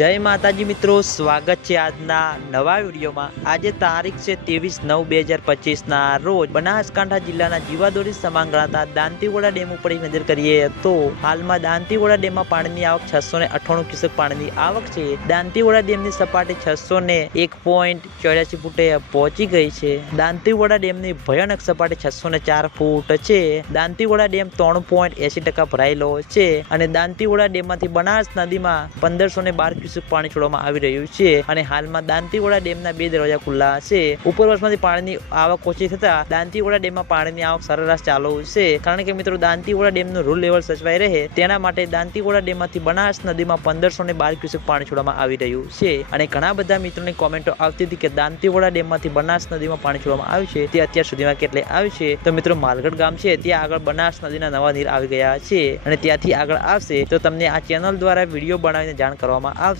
જય માતાજી મિત્રો, સ્વાગત છે આજના નવા વિડીયોમાં. આજે તારીખ છે ત્રેવીસ નવ બે હજાર પચીસના રોજ બનાસકાંઠા જિલ્લાના જીવાદોરી સમાન ગણાતા દાંતીવાડા ડેમ ઉપર નજર કરીએ તો હાલમાં દાંતીવોડા ડેમમાં પાણીની આવક છસો ને અઠ્ઠાણું ક્યુસેક પાણીની આવક છે. દાંતીવોડા ડેમની સપાટી છસો ને એક પોઈન્ટ ચોર્યાસી ફૂટે પહોંચી ગઈ છે. દાંતીવોડા ડેમની ભયાનક સપાટી છસો ને ચાર ફૂટ છે. દાંતીવોડા ડેમ ત્રણ પોઈન્ટ એસી ટકા ભરાયેલો છે અને દાંતીવોડા ડેમમાંથી બનાસ નદીમાં પંદરસો ને બાર ક્યુસેક પાણી છોડવામાં આવી રહ્યું છે અને હાલમાં દાંતીવાડા ડેમના બે દરવાજા ખુલ્લા છે. ઉપરવાસમાંથી પાણીની આવક ઓછી થતા દાંતીવાડા ડેમમાં પાણીની આવક સરેરાશ ચાલુ છે. કારણ કે મિત્રો, દાંતીવાડા ડેમનું રૂલ લેવલ સચવાઈ રહે તેના માટે દાંતીવાડા ડેમમાંથી બનાસ નદીમાં પંદરસો ને બાર ક્યુસેક પાણી છોડવામાં આવી રહ્યું છે. અને ઘણા બધા મિત્રોની કોમેન્ટો આવતી હતી કે દાંતીવાડા ડેમમાંથી બનાસ નદીમાં પાણી છોડવામાં આવ્યું છે. તે અત્યાર સુધીમાં કેટલે આવ્યું છે? તો મિત્રો, માલગઢ ગામ છે, ત્યાં આગળ બનાસ નદીના નવા નીર આવી ગયા છે અને ત્યાંથી આગળ આવશે. તો તમને આ ચેનલ દ્વારા વીડિયો બનાવીને જાણ કરવામાં આવશે.